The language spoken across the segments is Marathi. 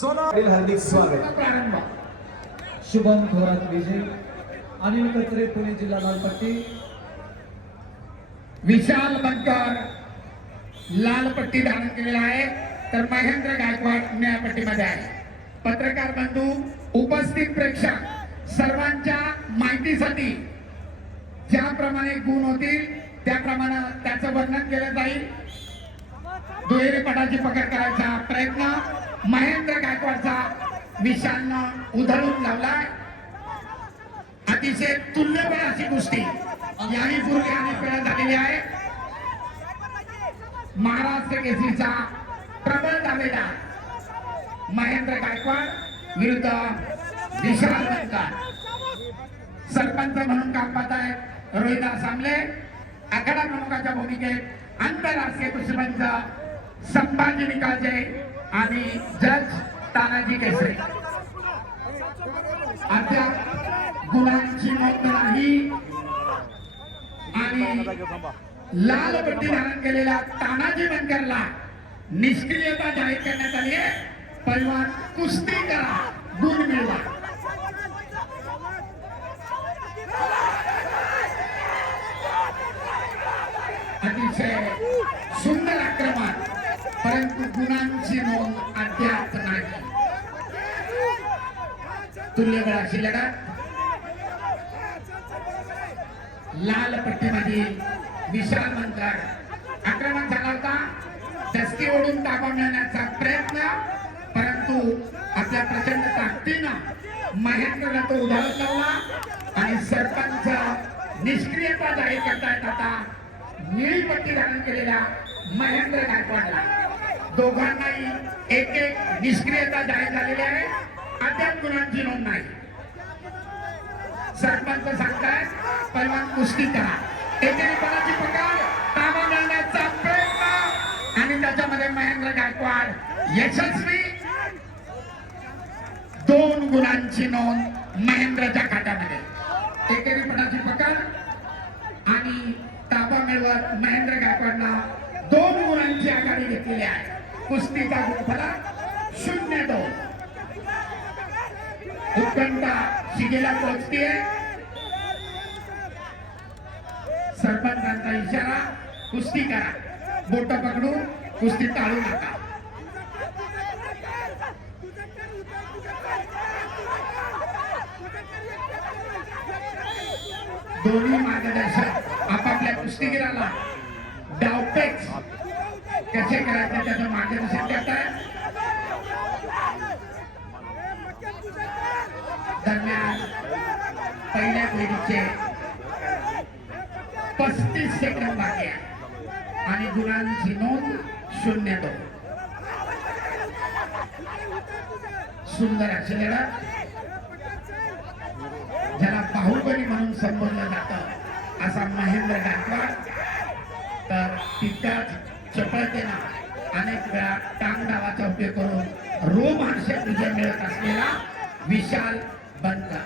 सोनार हार्दिक स्वागत. प्रारंभ शुभम थोरात विजय, अनिल कचरे पुणे जिल्हा लालपट्टी, विशाल बनकर लाल पट्टी धारण केलेला आहे, तर महेंद्र गायकवाड निळ्या पट्टीमध्ये आहे. पत्रकार बंधू, उपस्थित प्रेक्षक सर्वांच्या माहितीसाठी ज्याप्रमाणे गुण होतील त्याप्रमाणे त्याचं वर्णन केलं जाईल. दुहेरी पटाची पकड करायचा प्रयत्न महेंद्र गायकवाडचा विशालनं उधळून लावलाय. अतिशय तुल्यबळ अशी कुस्ती याहीपूर्वी अनेक वेळा झालेली आहे. महाराष्ट्र केसरीचा प्रबळ दावेदार महेंद्र गायकवाड विरुद्ध विशाल बनकर. सरपंच म्हणून काम पाहत आहेत रोहिदास आमले. आखाडा प्रमुखाच्या भूमिकेत आंतरराष्ट्रीय कुस्तीपंच संभाजी निकालजे आणि जज तानाजी केसरे. अद्याप गुणांची नोंद नाही आणि लाल पट्टी धारण केलेल्या तानाजी बनकरला निष्क्रियता जाहीर करण्यात आली आहे. पैलवान कुस्ती करा, गुण मिळवा. अतिशय सुंदर आक्रमण, परंतु गुणांची नोंद अद्याप नाही. तुल्यबळाची लढत. लाल पट्टीमध्ये विशाल बनकर आक्रमण झाला होता. दस्ती ओढून ताबा मिळवण्याचा प्रयत्न, परंतु आपल्या प्रचंड ताकदीनं महेंद्रला तो उधाळत लावला आणि सरपंच निष्क्रियता जाहीर करतायत आता निळी पट्टी धारण केलेल्या महेंद्र गायकवाडला. दोघांनाही एक एक निष्क्रियता जाहीर झालेली आहे. अद्याप गुणांची नोंद नाही. सरपंच सांगतायत पैलवान कुस्ती करा. एकेरीपणाची पकड, ताबा मिळवण्याचा प्रयत्न आणि त्याच्यामध्ये महेंद्र गायकवाड यशस्वी. 2 गुणांची नोंद महेंद्रच्या खात्यामध्ये. एकेरीपणाची पकड आणि ताबा मिळवत महेंद्र गायकवाडला 2 गुणांची आघाडी घेतलेली आहे. कुस्तीचा गुणफलक 0-2. उत्कंठा शिगेला पोहोचतीये. सरपंचांचा इशारा, कुस्ती करा. बोट पकडून कुस्ती टाळू नका. दोन्ही मार्गदर्शक आपापल्या कुस्तीगीराला डावपेच कसे करायचे त्याचं मार्गदर्शन करतायत. दरम्यान पहिल्या फेरीचे 35 सेकंद बाकी आहे आणि गुणांची नोंद 0-2. सुंदर अशी लढत, ज्याला बाहुबली म्हणून संबोधलं जातं असा महेंद्र गायकवाड, तर तितक्याच चपळतेनं अनेक वेळा टांग डावाचा उपयोग करून रोमहर्षक विजय मिळत असलेला विशाल बनकर.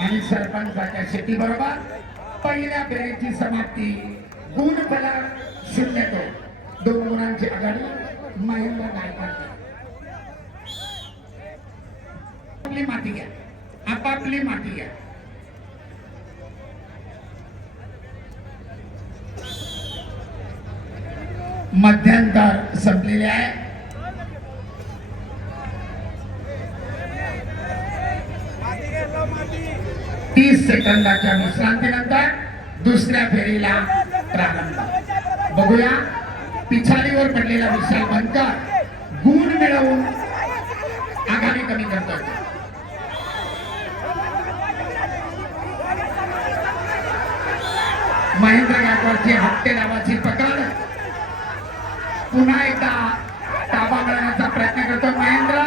आणि सरपंचाच्या शेती बरोबर पहिल्या फेरीची समाप्ती. गुणफलक 0-2. 2 गुणांची आघाडी महेंद्र गायकवाड. आपली माती घ्या, आपापली माती घ्या. मध्यंतर संपलेले आहे. तीस सेकंदाच्या विश्रांतीनंतर दुसऱ्या फेरीला प्रारंभ. बघूया पिछाडीवर पडलेला विशाल बनकर गुण मिळवून आघाडी कमी करतोय. महेंद्र गायकवाडची हप्ते नावाची पकड. पुन्हा एकदा ताबा मिळवण्याचा प्रयत्न करतो महेंद्र.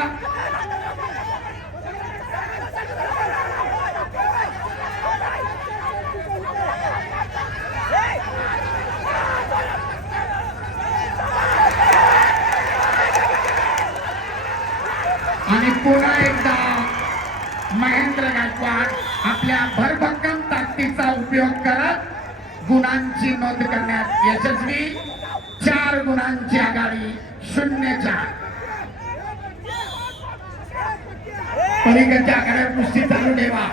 आणि पुन्हा एकदा महेंद्र गायकवाड आपल्या भरभक्कम ताकदीचा उपयोग करत गुणांची नोंद करण्यात यशस्वी. 4 गुणांची आघाडी 0-4. पलीकडच्या आघाड्यावर कुस्ती चालू ठेवा.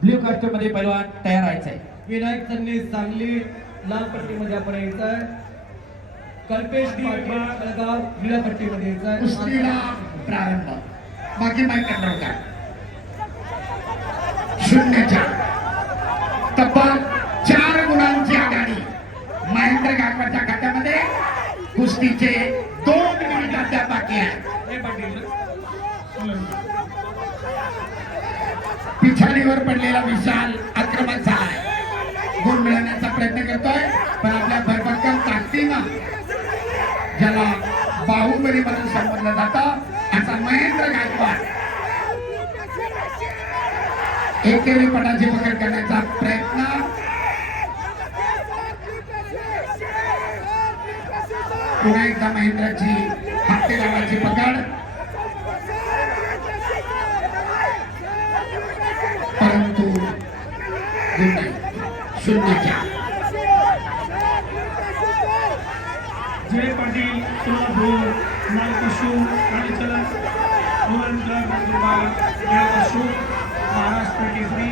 ब्ल्यू कार्ड मध्ये पैलवान तयार व्हायचंय. विनायक त्यांनी सांगली लाल पट्टीमध्ये आपण यायचं आहे. कल्पेश पाटील जळगाव निळ्या पट्टीमध्ये यायचं आहे. कुस्तीला प्रारंभ. बाकी माहिती कंट्रोल करा. 0-4. तब्बल 4 गुणांची आघाडी महेंद्र गायकवाडच्या खात्यामध्ये. कुस्तीचे 2 मिनिट अद्याप बाकी आहे. हे पाटील पिछाडीवर पडलेला विशाल आक्रमक झालाय. गुण मिळवण्याचा प्रयत्न करतोय पण आपल्या भरभक्कम ताकदीनं ज्याला बाहुबली म्हणून संबोधलं जातं असा महेंद्र गायकवाड एकेरी पटाची पकड करण्याचा प्रयत्न. पुन्हा एकदा महेंद्राची हत्ती लावाची पकड परंतु 0-4. जय पाटील सोलापूर मालकशू आणि चला महाराष्ट्र केसरी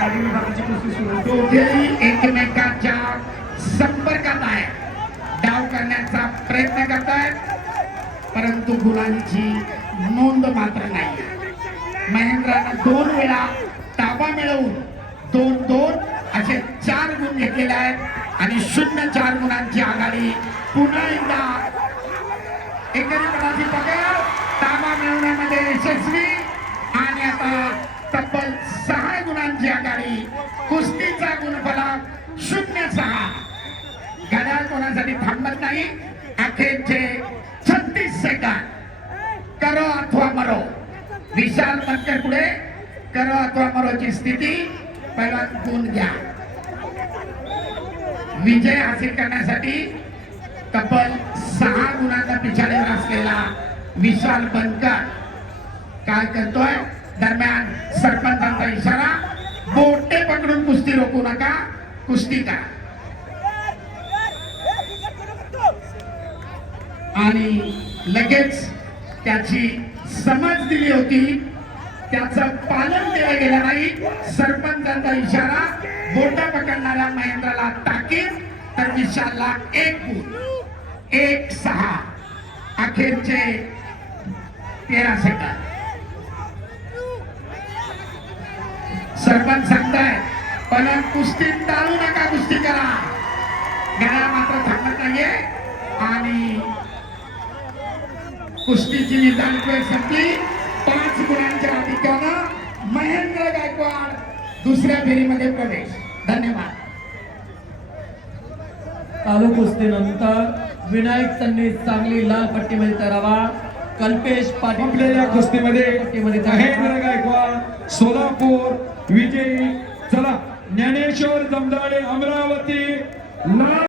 गाडी विभागाची कुस्ती सुरू. दोघेही एकमेकांच्या संपर्कात आहे. डाव करण्याचा प्रयत्न करतायत परंतु गुणांची नोंद मात्र नाही. महेंद्रानं 2 वेळा ताबा मिळवून 2-2 असे 4 गुण घेतलेले आहेत आणि 0-4 गुणांची आघाडी. पुन्हा एकदा एकेरी पटाची पकड ताबा मिळवण्यामध्ये यशस्वी आणि आता तब्बल 6 गुणांची आघाडी. कुस्तीचा गुणफलक 0-6. घड्याळ कोणासाठी थांबत नाही. अखेरचे 36 सेकंद. करो अथवा मरो. विशाल बनकर पुढे. करो अथवा मरोची स्थिती. पहिला गुण घ्या. विजय हासिल करण्यासाठी तब्बल 6 गुणांचा पिछाडीवर असलेला विशाल बनकर काय करतोय. दरम्यान सरपंचांचा इशारा. बोटे पकडून कुस्ती रोखू नका. कुस्ती करा. आणि लगेच त्याची समज दिली होती त्याचं पालन केलं गेलं नाही. सरपंचांचा इशारा. बोटा पकडणाऱ्या महेंद्राला ताकीद तर विशालला 1 गुण. 1-6. अखेरचे 13 सेकंद. सरपंच सांगताय पण कुस्ती टाळू नका. कुस्ती करा. घड्याळ मात्र थांबत नाहीये आणि कुस्तीची निदान वेळ संपली. 5 गुणांच्या अधिक्यानं महेंद्र गायकवाड दुसऱ्या फेरीमध्ये प्रवेश. धन्यवाद. चालू कुस्तीनंतर विनायक त्यांनी सांगली लाल पट्टीमध्ये तरावा. कल्पेश पाटील आपल्या कुस्तीमध्ये पट्टीमध्ये महेंद्र गायकवाड सोलापूर विजयी. चला ज्ञानेश्वर जमदाडे अमरावती लाल